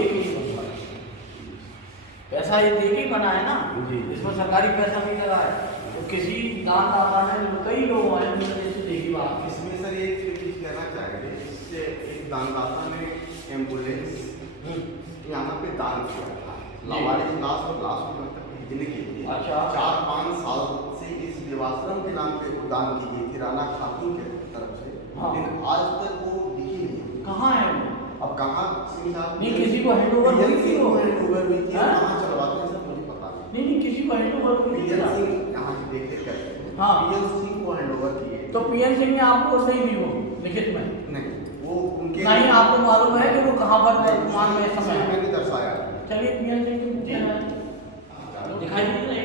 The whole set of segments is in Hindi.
दे के ही बनवा है, पैसा ये दे के ही बना है ना जी। इसमें सरकारी पैसा नहीं लगा है। तो किसी दानदाता ने कई लोग आए उनसे देखी बात इसमें सर ये चीज कहना चाहेंगे, इससे एक दानदाता ने एम्बुलेंस यहाँ पे दान किया था लावारिस लाश और लाश को तक भेजने के लिए। अच्छा। 4-5 साल से इस देवाश्रम के नाम पे वो दान की गई थी राना खातून के तरफ से, हाँ। लेकिन आज तक वो दिखी नहीं। कहाँ है वो? अब कहाँ नहीं किसी को हैंडओवर हुई थी वो? हैंडओवर हुई थी, हाँ? कहाँ चलवाते हैं सब मुझे पता नहीं। नहीं किसी को हैंडओवर हुई थी पीएन ना? सिंह यहाँ की देख-रेख करते हैं। हाँ। पीएन सिंह को हैंडओवर किए। तो पीएन सिंह ने आपको नहीं दी वो लिखित में? नहीं, वो उनके नहीं आपको मालूम है कि वो कहाँ पर वर्तमान में समय है? मैंने दर्शाया। चलिए पीएन सिंह की पूछे ना दिखाई नहीं रही।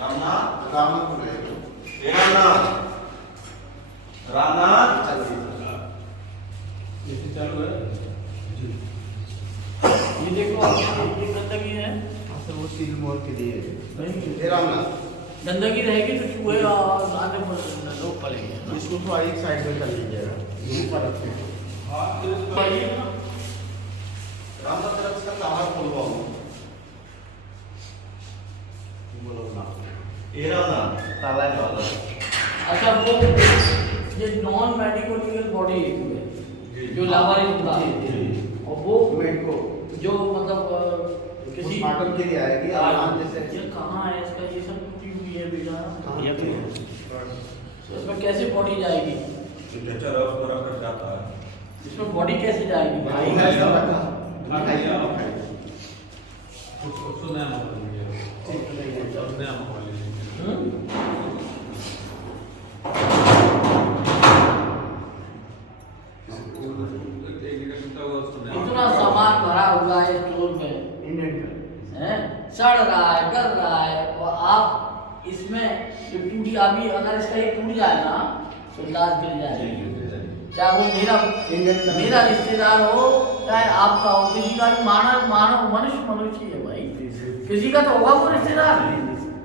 रामनाथ रामनाथ को ले लो। रामनाथ चालू है ये देखो ये गंदगी है सर वो सील मोर के लिए नहीं हे रामनाथ, गंदगी रहेगी तो चूहे और आने लोग पड़ेंगे। इसको तो एक साइड में कर लीजिएगा, ऊपर रखते हैं। रामनाथ तरफ इसका ताला खोलवाओ। बोलो ना, ये रामनाथ ताला है ताला। अच्छा वो ये नॉन मेडिको लीगल बॉडी है जो लावारिस होता है और वो मेड को जो मतलब किसी पोस्टमार्टम के लिए आएगी। आराम जैसे ये कहाँ है इसका ये सब टूटी हुई है बेटा ये तो इसमें कैसे बॉडी जाएगी? टीचर हाउस पर रखकर जाता है। इसमें बॉडी कैसे जाएगी भाई? है सब रखा। दिखाइए आप। उसको नया मोबाइल लिया, नया मोबाइल लिया। इतना सामान भरा हुआ है स्टोर में इंडियन है, सड़ रहा है गल रहा है और आप इसमें जो टूटी अभी अगर इसका एक टूट जाए ना तो लाश गिर जाएगी। चाहे वो मेरा रिश्तेदार हो चाहे आपका हो, किसी का भी मानव मनुष्य है भाई, किसी का तो होगा वो रिश्तेदार,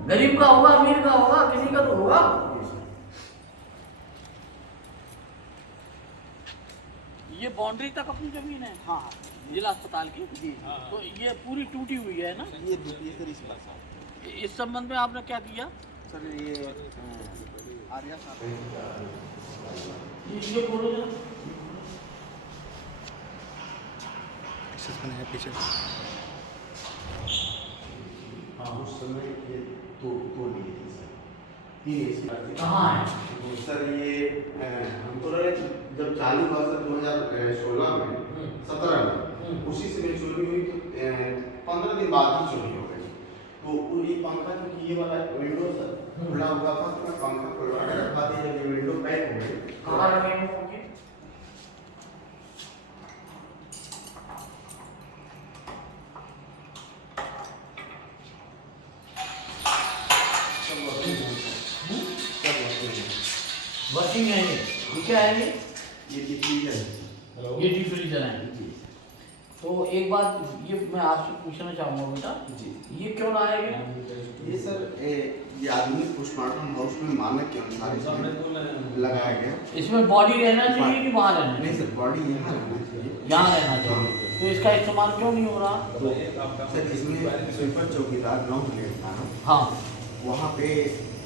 गरीब का होगा अमीर का होगा किसी का तो होगा। ये बाउंड्री तक अपनी जमीन है हाँ जिला अस्पताल की जी। तो ये पूरी टूटी हुई है ना। ये देखिए सर इस बात इस संबंध में आपने क्या किया? सर ये आर्या साहब ये बोलो जरा। है पीछे। हाँ उस समय ये दो लिए थे सर, 3 एसी कहाँ है? तो सर ये हमको लगा जब चालू हुआ सर 2016 में 17 में उसी से मेरी चोरी हुई तो 15 दिन बाद ही चोरी हो गई। तो ये पंखा जो ये वाला विंडो सर खुला हुआ था तो मैं पंखा खुलवा के रखा था, जब ये विंडो पैक हो गई। कहाँ रखे हैं वो पंखे? वर्किंग है ये क्या है ये डिफ्यूजन ये डिफ्यूजर है। तो एक बात ये मैं आपसे पूछना चाहूँगा बेटा जी। ये क्यों लाया गया? ये सर ये आधुनिक पोस्टमार्टम हाउस में मानक के अनुसार इसमें लगाया गया। इसमें बॉडी रहना चाहिए कि वहाँ रहना नहीं चाहिए? सर बॉडी यहाँ रहना चाहिए। यहाँ रहना चाहिए तो इसका इस्तेमाल क्यों नहीं हो रहा? सर इसमें स्वीपर चौकीदार 9 प्लेट था हाँ वहाँ पे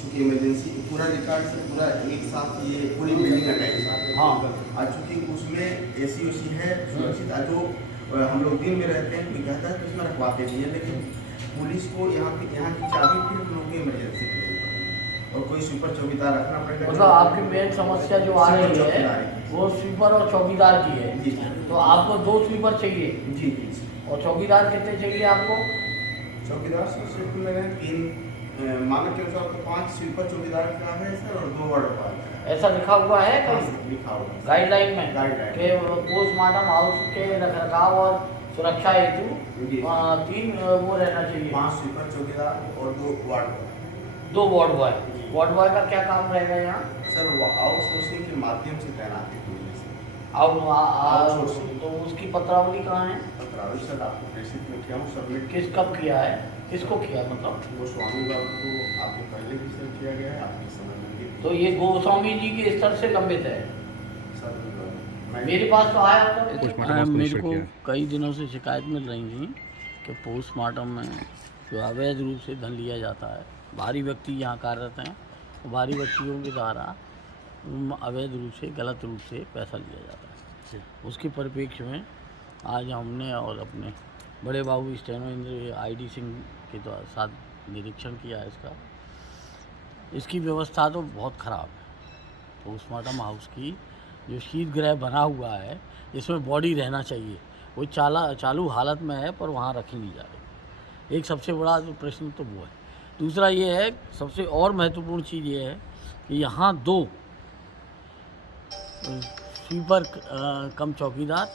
चूँकि इमरजेंसी पूरा रिकॉर्ड से पूरा एक साथ ये पूरी बिल्डिंग अटैच। हाँ। और चूँकि उसमें एसी उसी है सुरक्षित जो हम लोग दिन में रहते हैं कोई कहता है तो उसमें रखवाते भी हैं, लेकिन पुलिस को यहाँ की चाबी फिर हम लोग को इमरजेंसी के लिए और कोई स्वीपर चौकीदार रखना पड़ेगा। मतलब आपकी मेन समस्या जो आ रही है वो स्वीपर और चौकीदार की है। जी। तो आपको 2 स्वीपर चाहिए जी जी। और चौकीदार कितने चाहिए आपको? चौकीदार सर शिफ्ट में रहे 3 मानक के अनुसार तो 5 स्वीपर चौकीदार का है सर और 2 वार्ड का है। ऐसा लिखा हुआ है कहीं लिखा हुआ है गाइडलाइन में गाइडलाइन कि पोस्टमार्टम हाउस के रखरखाव और सुरक्षा हेतु जी। 3 वो रहना चाहिए, 5 स्वीपर चौकीदार और 2 ward. 2 ward boy. Ward boy का क्या काम रहेगा यहाँ? सर वो आउटसोर्सिंग के माध्यम से तैनाती हुई है सर। आउटसोर्सिंग तो उसकी पत्रावली कहाँ है? पत्रावली सर आपको प्रेषित में किया हूँ सबमिट। किस कब किया है, किसको किया मतलब? गोस्वामी बाबू को आपके पहले भी सर किया गया है, आपके समय में भी। तो ये गोस्वामी जी के स्तर से लंबित है। सर मेरे पास तो आया था। पोस्टमार्टम मेरे शुरू को किया। कई दिनों से शिकायत मिल रही थी कि पोस्टमार्टम में जो अवैध रूप से धन लिया जाता है, बाहरी व्यक्ति यहाँ कार्यरत हैं, तो बाहरी व्यक्तियों के द्वारा अवैध रूप से, गलत रूप से पैसा लिया जाता है। उसके परिप्रेक्ष्य में आज हमने और अपने बड़े बाबू स्टेनोइंद्र ID सिंह के द्वारा साथ निरीक्षण किया है इसका। इसकी व्यवस्था तो बहुत ख़राब है। पोस्टमार्टम हाउस की जो शीत गृह बना हुआ है, जिसमें बॉडी रहना चाहिए, वो चालू हालत में है, पर वहाँ रखी नहीं जा रही। एक सबसे बड़ा जो प्रश्न तो वो है। दूसरा ये है, सबसे और महत्वपूर्ण चीज़ ये है कि यहाँ 2 स्वीपर कम चौकीदार,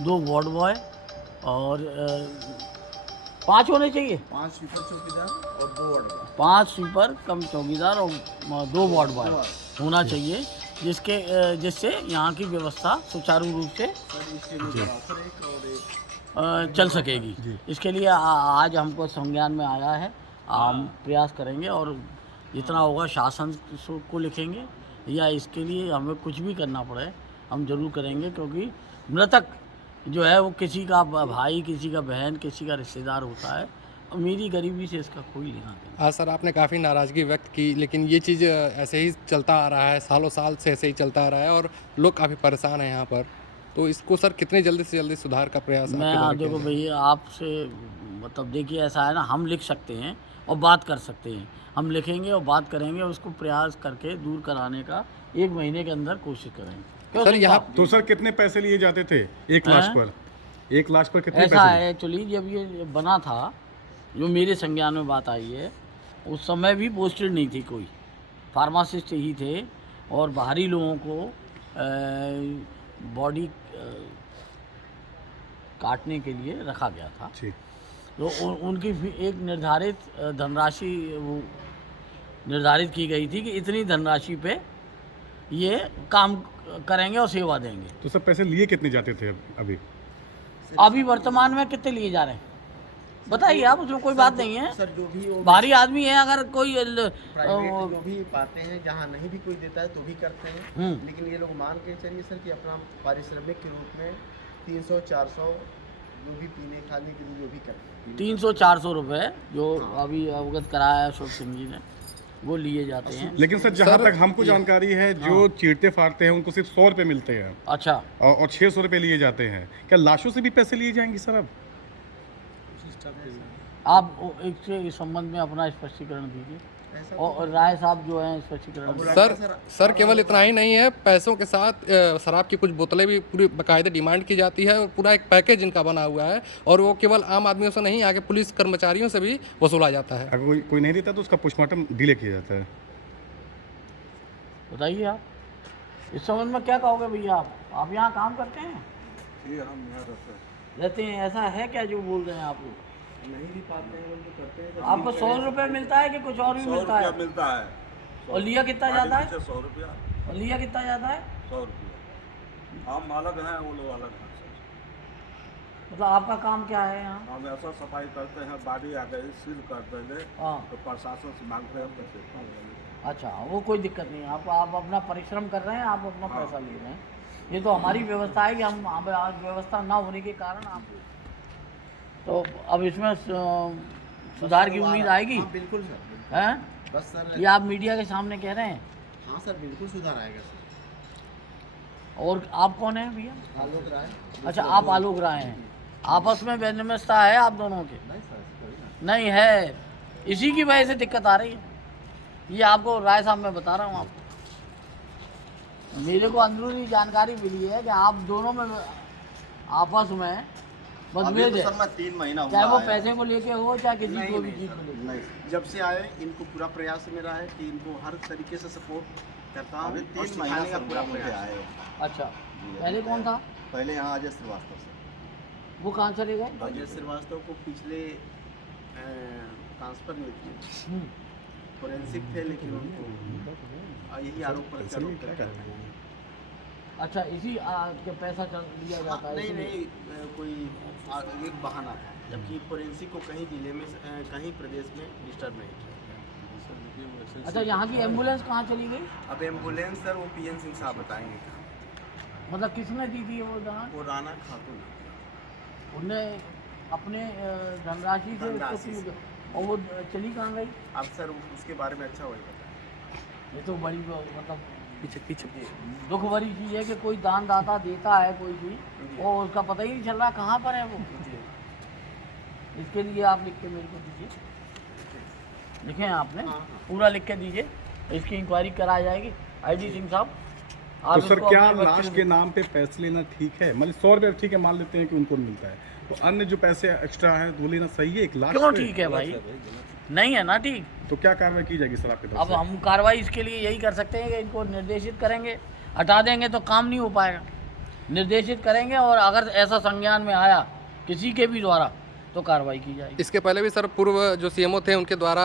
2 वार्ड बॉय और 5 होने चाहिए। 5 स्वीपर चौकीदार और 2 वार्ड बॉय। 5 स्वीपर कम चौकीदार और 2 वार्ड बॉय होना चाहिए, जिससे यहाँ की व्यवस्था सुचारू रूप से चल सकेगी। इसके लिए आज हमको संज्ञान में आया है। हम प्रयास करेंगे और जितना होगा शासन को लिखेंगे, या इसके लिए हमें कुछ भी करना पड़े हम जरूर करेंगे, क्योंकि मृतक जो है वो किसी का भाई, किसी का बहन, किसी का रिश्तेदार होता है। अमीरी गरीबी से इसका कोई लेना देना। हाँ सर, आपने काफ़ी नाराज़गी व्यक्त की, लेकिन ये चीज़ ऐसे ही चलता आ रहा है, सालों साल से ऐसे ही चलता आ रहा है और लोग काफ़ी परेशान हैं यहाँ पर। तो इसको सर कितने जल्दी से जल्दी सुधार का प्रयास आपके द्वारा किया देखो जाए? भैया, आपसे मतलब देखिए, ऐसा है ना, हम लिख सकते हैं और बात कर सकते हैं। हम लिखेंगे और बात करेंगे, उसको प्रयास करके दूर कराने का 1 महीने के अंदर कोशिश करेंगे। क्यों सर सिंह यहाँ साहब? तो सर कितने पैसे लिए जाते थे एक लाश पर? एक लाश पर कितने ऐसा पैसे? है एक्चुअली, जब ये बना था, जो मेरे संज्ञान में बात आई है, उस समय भी पोस्टेड नहीं थी कोई, फार्मासिस्ट ही थे, और बाहरी लोगों को बॉडी काटने के लिए रखा गया था। ठीक। तो उनकी एक निर्धारित धनराशि वो निर्धारित की गई थी कि इतनी धनराशि पे ये काम करेंगे और सेवा देंगे। तो सर पैसे लिए कितने जाते थे अभी? अभी वर्तमान में कितने लिए जा रहे हैं बताइए आप, उसमें कोई बात नहीं है। सर जो भी भारी आदमी है, अगर कोई प्राइवेट जो भी पाते हैं, जहाँ नहीं भी कोई देता है तो भी करते हैं, लेकिन ये लोग मान के चलिए सर कि अपना पारिश्रमिक के रूप में 300-400 जो भी पीने खाने के लिए जो भी करते हैं, 300-400 रुपये जो अभी अवगत कराया है अशोक सिंह जी ने, वो लिए जाते हैं। लेकिन सर जहाँ तक हमको जानकारी है, जो चीरते फाड़ते हैं उनको सिर्फ 100 रुपये मिलते हैं अच्छा, और 600 रुपये लिए जाते हैं। क्या लाशों से भी पैसे लिए जाएंगे सर अब? आप इसके संबंध में अपना स्पष्टीकरण दीजिए, और राय साहब जो हैं स्पष्टीकरण दीजिए। सर केवल इतना ही नहीं है, पैसों के साथ शराब की कुछ बोतलें भी पूरी बाकायदे डिमांड की जाती है, और पूरा एक पैकेज इनका बना हुआ है, और वो केवल आम आदमियों से नहीं, आगे पुलिस कर्मचारियों से भी वसूला जाता है। अगर कोई नहीं देता तो उसका पोस्टमार्टम डिले किया जाता है। बताइए आप इस संबंध में क्या कहोगे भैया? आप यहाँ काम करते हैं? ये हम यहाँ रहते हैं, ऐसा है क्या जो बोल रहे हैं आप लोग? नहीं भी पाते हैं तो करते हैं। आपको 100 रुपये मिलता है कि कुछ और भी 100 मिलता रुपया है? मिलता है। और लिया कितना जाता है? 100 रुपया। और लिया कितना जाता है? 100 रुपया। हम अलग हैं, वो लोग अलग हैं सर। मतलब आपका काम क्या है यहाँ? हम ऐसा सफाई करते हैं, बाड़ी आ गई सील कर देंगे, हाँ, तो प्रशासन से मांगते हैं पैसे। अच्छा, वो कोई दिक्कत नहीं है। आप अपना परिश्रम कर रहे हैं, आप अपना पैसा ले रहे हैं। ये तो हमारी व्यवस्था है कि हम आज व्यवस्था ना होने के कारण आप, तो अब इसमें सुधार की उम्मीद आएगी? हाँ, बिल्कुल सर, हैं? बस सर। ये आप मीडिया के सामने कह रहे हैं? हाँ सर, बिल्कुल सुधार आएगा सर। और आप कौन हैं भैया? आलोक राय। अच्छा, आप आलोक राय हैं। आपस में वैमनस्यता है आप दोनों के? नहीं सर, कोई ना। नहीं है, इसी की वजह से दिक्कत आ रही है। ये आपको राय साहब मैं बता रहा हूँ आपको, मेरे को अंदरूनी जानकारी मिली है कि आप दोनों में आपस में मतभेद है, सर मैं 3 महीना हुआ चाहे वो है। पैसे को लेके हो, चाहे किसी नहीं, को भी नहीं चीज सर, को लेके। नहीं। जब से आए इनको पूरा प्रयास मेरा है कि इनको हर तरीके से सपोर्ट करता हूँ, और 3 महीने सिखाने का पूरा मुझे प्रयास आए। अच्छा, पहले कौन था? पहले यहाँ अजय श्रीवास्तव से। वो कहाँ चले गए? अजय श्रीवास्तव को पिछले ट्रांसफर में थे, फोरेंसिक थे, लेकिन उनको यही आरोप प्रत्यारोप। अच्छा, इसी के पैसा लिया जाता है? नहीं इसलिए? नहीं, कोई एक बहाना था, जबकि फोरेंसिक को कहीं जिले में कहीं प्रदेश में डिस्टर्ब नहीं किया। अच्छा, यहाँ की एम्बुलेंस कहाँ चली गई? अब एम्बुलेंस सर वो PN सिंह साहब बताएंगे। मतलब किसने दी थी वो दान? वो राना खातून उनने अपने धनराशि से उसको धनराशि से। और वो चली कहाँ गई? अब सर उसके बारे में अच्छा वही बताया। ये तो बड़ी मतलब पीछे पीछे दुख भरी चीज़ है कि कोई दान दाता देता है कोई चीज़ और उसका पता ही नहीं चल रहा कहाँ पर है वो। इसके लिए आप लिख के मेरे को दीजिए। लिखे हैं आपने? पूरा लिख के दीजिए, इसकी इंक्वायरी कराई जाएगी। आईडी सिंह साहब आप तो सर इसको क्या अपने बच्चे लाश को- के नाम पे पैसे लेना ठीक है? मतलब 100 रुपये ठीक है, मान लेते हैं कि उनको मिलता है, तो अन्य जो पैसे एक्स्ट्रा हैं वो लेना सही है एक लाश क्यों पे? ठीक है भाई? नहीं है ना ठीक। तो क्या कार्रवाई की जाएगी सर आपके तरफ अब से? हम कार्रवाई इसके लिए यही कर सकते हैं कि इनको निर्देशित करेंगे। हटा देंगे तो काम नहीं हो पाएगा। निर्देशित करेंगे और अगर ऐसा संज्ञान में आया किसी के भी द्वारा तो कार्रवाई की जाएगी। इसके पहले भी सर पूर्व जो सीएमओ थे उनके द्वारा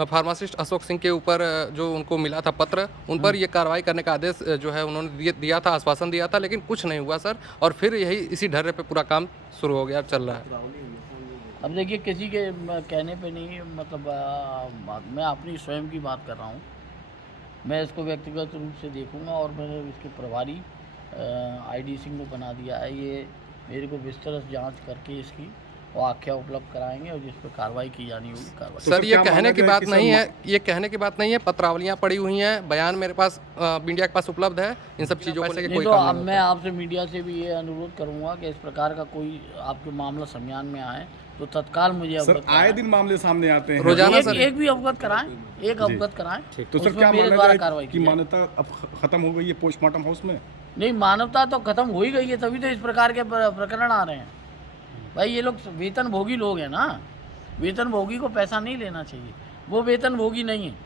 फार्मासिस्ट अशोक सिंह के ऊपर जो उनको मिला था पत्र, उन पर ये कार्रवाई करने का आदेश जो है उन्होंने दिया था, आश्वासन दिया था, लेकिन कुछ नहीं हुआ सर। और फिर यही इसी ढर्रे पे पूरा काम शुरू हो गया, चल रहा है। अब देखिए किसी के कहने पे नहीं, मतलब मैं अपनी स्वयं की बात कर रहा हूँ। मैं इसको व्यक्तिगत रूप से देखूंगा और मैंने इसके प्रभारी आईडी सिंह को बना दिया है। ये मेरे को विस्तृत जांच करके इसकी वो आख्या उपलब्ध कराएंगे और जिस पर कार्रवाई की जानी होगी कार्रवाई। तो सर सर ये क्या कहने माना की जाए बात कि सर नहीं है, ये कहने की बात नहीं है, पत्रावलियाँ पड़ी हुई हैं, बयान मेरे पास मीडिया के पास उपलब्ध है, इन सब चीज़ों को लेकर नहीं कोई तो काम अब नहीं मैं होता। आपसे मीडिया से भी ये अनुरोध करूंगा कि इस प्रकार का कोई आपके मामला संज्ञान में आए तो तत्काल मुझे सर अवगत आए कराएं। दिन मामले सामने आते हैं रोजाना एक, सर एक भी अवगत कराएं, एक अवगत कराएं। तो सर उसमें क्या मेरे माना द्वारा जाए कार्रवाई कि की जाएगी। मान्यता अब खत्म हो गई है पोस्टमार्टम हाउस में? नहीं, मानवता तो खत्म हो ही गई है, तभी तो इस प्रकार के प्रकरण आ रहे हैं भाई। ये लोग वेतन भोगी लोग हैं ना, वेतन भोगी को पैसा नहीं लेना चाहिए। वो वेतन भोगी नहीं है।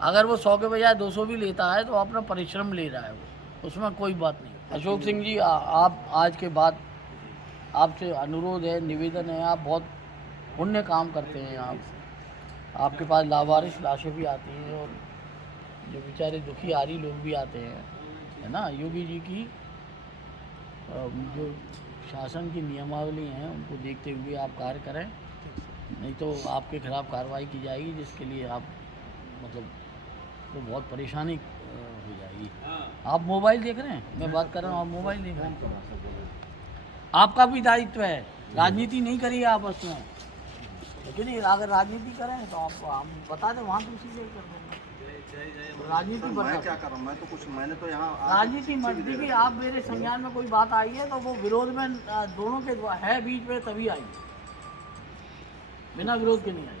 अगर वो 100 के बजाय 200 भी लेता है तो अपना परिश्रम ले रहा है वो, उसमें कोई बात नहीं। अशोक सिंह जी आप आज के बाद आपसे अनुरोध है, निवेदन है, आप बहुत पुण्य काम करते हैं। आपके पास लावारिस लाशें भी आती हैं और जो बेचारे दुखियारी लोग भी आते हैं, है ना। योगी जी की जो शासन की नियमावली हैं उनको देखते हुए आप कार्य करें, नहीं तो आपके खिलाफ कार्रवाई की जाएगी, जिसके लिए आप मतलब तो बहुत परेशानी हो जाएगी। आप मोबाइल देख रहे हैं, मैं बात कर रहा हूँ, आप मोबाइल देख रहे हैं। आपका भी दायित्व है, राजनीति नहीं करिए आपस में। लेकिन अगर राजनीति करें तो आप हम बता दें, वहाँ तो उसी से कर देंगे। राजनीति सर, मैं बता क्या कर रहा हूँ? मैं तो कुछ, मैंने तो यहाँ राजनीति मत देखिए। आप मेरे संज्ञान में कोई बात आई है तो वो विरोध में दोनों के है बीच में तभी आई, बिना विरोध के नहीं आई।